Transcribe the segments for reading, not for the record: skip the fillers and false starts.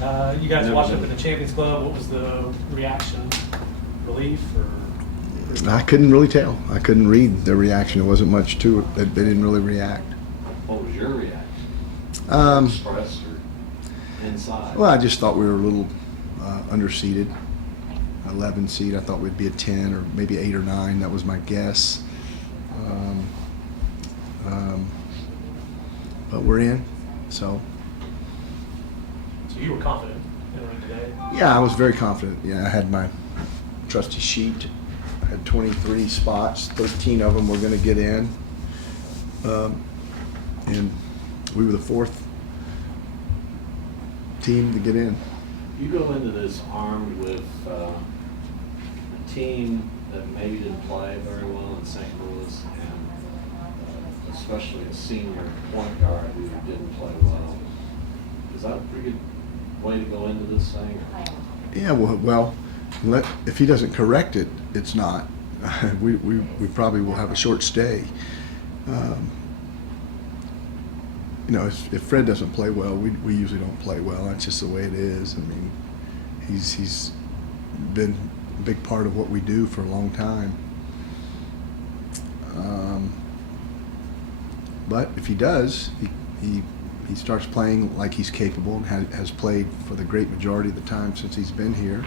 You guys watched up in the Champions Club. What was the reaction? Relief or? I couldn't really tell. I couldn't read their reaction. There wasn't much to it. They didn't really react. What was your reaction? Expressed or inside? Well, I just thought we were a little underseeded. 11 seed. I thought we'd be a 10 or maybe 8 or 9. That was my guess. But we're in, so. So you were confident entering today? Yeah, I was very confident. Yeah, I had my trusty sheet. I had 23 spots. 13 of them were going to get in. And we were the 4th team to get in. You go into this armed with a team that maybe didn't play very well in St. Louis, and especially a senior point guard who didn't play well. Is that a pretty good way to go into this thing? Yeah, well, if he doesn't correct it, it's not. We probably will have a short stay. If Fred doesn't play well, we usually don't play well. That's just the way it is. I mean, he's been a big part of what we do for a long time. But if he does, he starts playing like he's capable and has played for the great majority of the time since he's been here,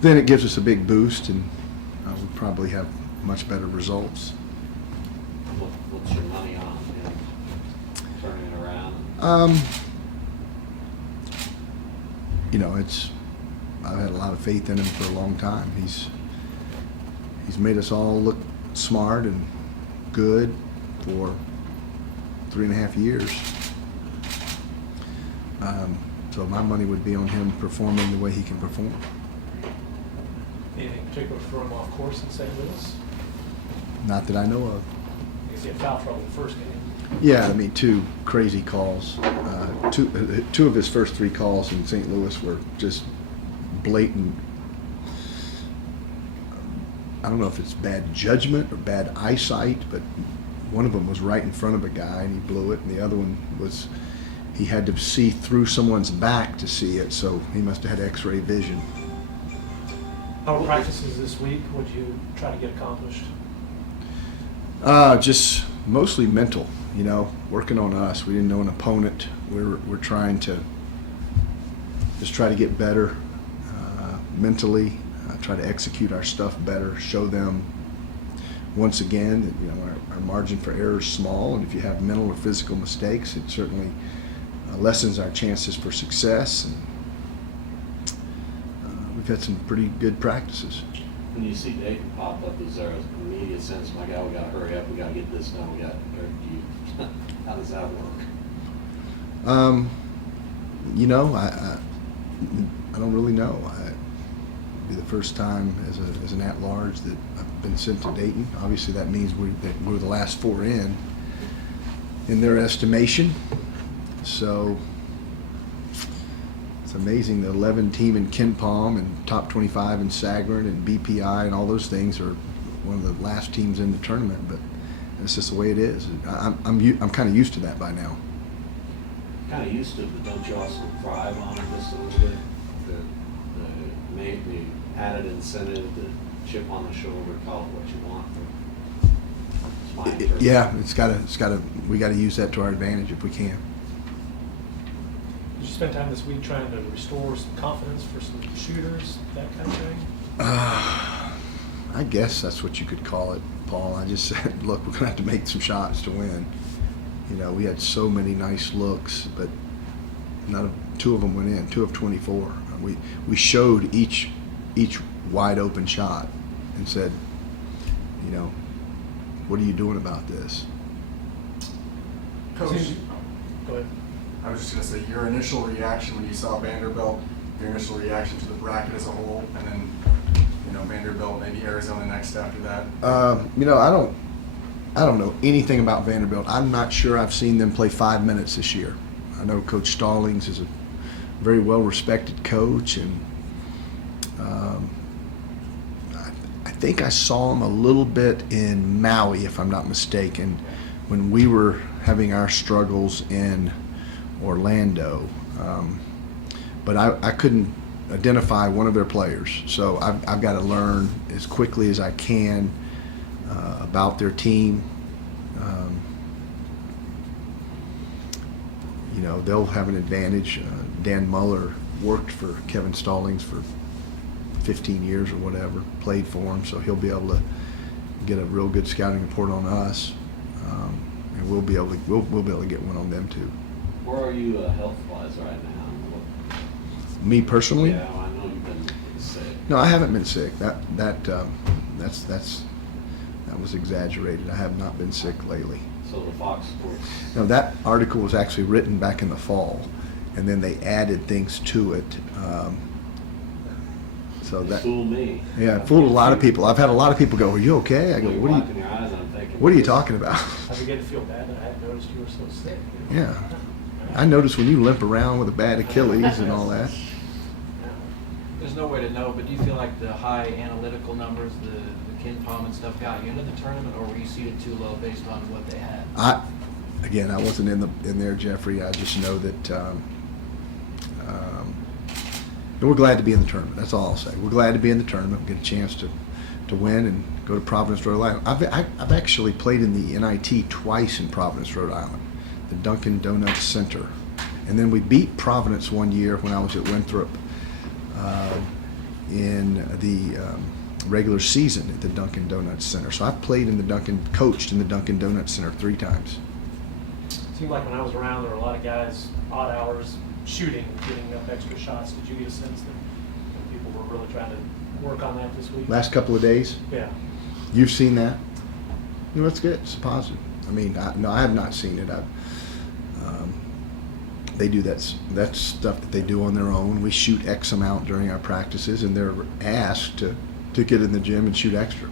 then it gives us a big boost, and we'll probably have much better results. What's your money on him turning it around? I've had a lot of faith in him for a long time. He's made us all look smart and good for 3.5 years. So my money would be on him performing the way he can perform. Anything particular for him off course in St. Louis? Not that I know of. He had foul trouble the first game. Yeah, I mean, 2 crazy calls. Two of his first 3 calls in St. Louis were just blatant. I don't know if it's bad judgment or bad eyesight, but one of them was right in front of a guy and he blew it, and the other one was he had to see through someone's back to see it, so he must have had X-ray vision. How were practices this week? What did you try to get accomplished? Just mostly mental, working on us. We didn't know an opponent. We're trying to just try to get better mentally, try to execute our stuff better, show them once again that our margin for error is small, and if you have mental or physical mistakes, it certainly lessens our chances for success. And we've had some pretty good practices. When you see Dayton pop up, is there an immediate sense, my God, we got to hurry up, we got to get this done, how does that work? I don't really know. It'll be the first time as an at-large that I've been sent to Dayton. Obviously, that means we're the last 4 in their estimation. So it's amazing. The 11 team in KenPom and top 25 in Sagarin and BPI and all those things are one of the last teams in the tournament. But it's just the way it is. I'm kind of used to that by now. Kind of used to it, but don't you also thrive on it just a little bit? The added incentive, the chip on the shoulder, call it what you want. It's my interpretation. Yeah, we got to use that to our advantage if we can. Did you spend time this week trying to restore some confidence for some shooters, that kind of thing? I guess that's what you could call it, Paul. I just said, look, we're going to have to make some shots to win. We had so many nice looks, but 2 of them went in, 2 of 24. We showed each wide open shot and said, what are you doing about this? Coach, Go ahead. I was just going to say, your initial reaction when you saw Vanderbilt, your initial reaction to the bracket as a whole, and then, Vanderbilt, maybe Arizona next after that? I don't know anything about Vanderbilt. I'm not sure I've seen them play 5 minutes this year. I know Coach Stallings is a very well-respected coach, and I think I saw him a little bit in Maui, if I'm not mistaken, when we were having our struggles in Orlando. but I couldn't identify one of their players. So I've got to learn as quickly as I can about their team. You know, they'll have an advantage. Dan Muller worked for Kevin Stallings for 15 years or whatever, played for him, so he'll be able to get a real good scouting report on us, and we'll be able to get one on them too. Where are you health-wise right now? Me personally? Yeah, I know you've been sick. No, I haven't been sick. That was exaggerated. I have not been sick lately. So the Fox Sports. No, that article was actually written back in the fall, and then they added things to it. So that Fool me. Yeah, it fooled a lot of people. I've had a lot of people go, "Are you okay?" I go, You're "What wiping are you? your eyes, I'm thinking, What are you talking about?" I began to feel bad that I hadn't noticed you were so sick. Yeah, I noticed when you limp around with a bad Achilles and all that. There's no way to know, but do you feel like the high analytical numbers, the Ken Palm and stuff got you into the tournament, or were you seated too low based on what they had? I wasn't in there, Jeffrey. I just know that and we're glad to be in the tournament. That's all I'll say. We're glad to be in the tournament. Get a chance to win and go to Providence, Rhode Island. I've actually played in the NIT twice in Providence, Rhode Island, the Dunkin' Donuts Center, and then we beat Providence one year when I was at Winthrop in the regular season at the Dunkin' Donuts Center. So I've coached in the Dunkin' Donuts Center 3 times. It seemed like when I was around, there were a lot of guys, odd hours, shooting, getting up extra shots. Did you get a sense that people were really trying to work on that this week? Last couple of days, Yeah. you've seen that? No, that's good. It's positive. I mean, I have not seen it. They do that stuff that they do on their own. We shoot X amount during our practices, and they're asked to get in the gym and shoot extra.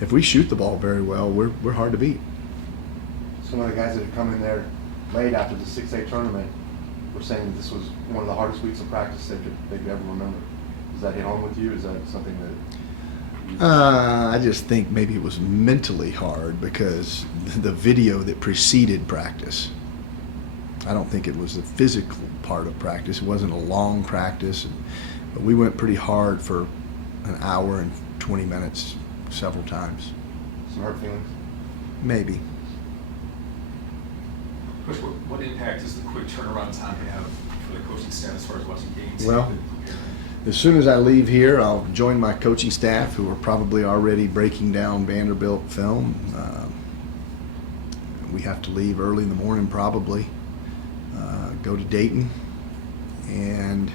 If we shoot the ball very well, we're hard to beat. Some of the guys that had come in there late after the 6A tournament were saying that this was one of the hardest weeks of practice they could ever remember. Does that hit home with you? Is that something that I just think maybe it was mentally hard because the video that preceded practice. I don't think it was the physical part of practice. It wasn't a long practice, but we went pretty hard for an hour and 20 minutes several times. some hurt feelings? Maybe. Coach, what impact does the quick turnaround time have for the coaching staff as far as watching games? Well, as soon as I leave here, I'll join my coaching staff, who are probably already breaking down Vanderbilt film. We have to leave early in the morning, probably, go to Dayton, and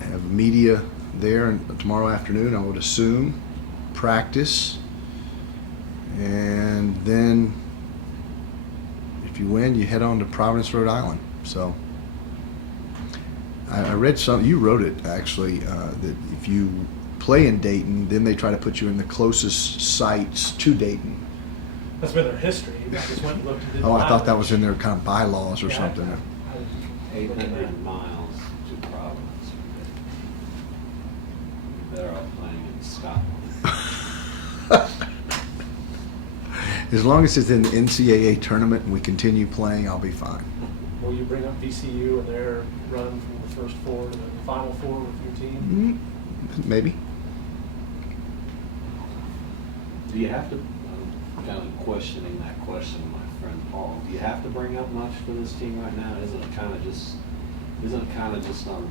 have media there tomorrow afternoon, I would assume, practice, and then if you win, you head on to Providence, Rhode Island. So I read something, you wrote it actually, that if you play in Dayton, then they try to put you in the closest sites to Dayton. That's been their history. I just went and looked at it. Oh, I thought that was in their kind of bylaws or Yeah, something. I was 800 miles to Providence. You're better off playing in Scotland. As long as it's in the NCAA tournament and we continue playing, I'll be fine. Will you bring up VCU and their run from the first 4 to the final 4 with your team? Maybe. Do you have to, I'm kind of questioning that question, my friend Paul, do you have to bring up much for this team right now? Isn't it kind of just on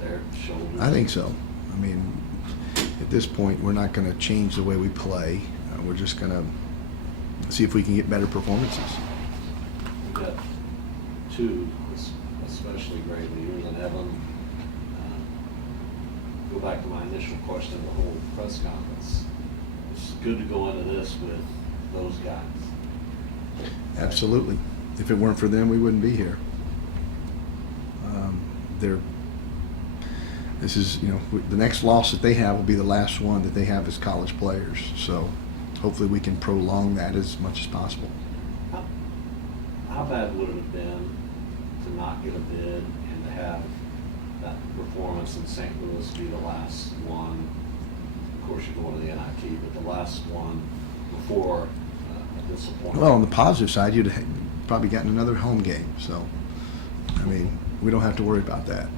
their shoulders? I think so. I mean, at this point, we're not going to change the way we play. We're just going to see if we can get better performances. We've got 2, especially great leaders, and Evan. Go back to my initial question of the whole press conference. It's good to go into this with those guys. Absolutely. If it weren't for them, we wouldn't be here. This is, the next loss that they have will be the last one that they have as college players. So hopefully we can prolong that as much as possible. How bad would it have been to not get a bid and to have that performance in St. Louis be the last one? Of course, you're going to the NIT, but the last one before a disappointment. Well, on the positive side, you'd have probably gotten another home game. So I mean, we don't have to worry about that.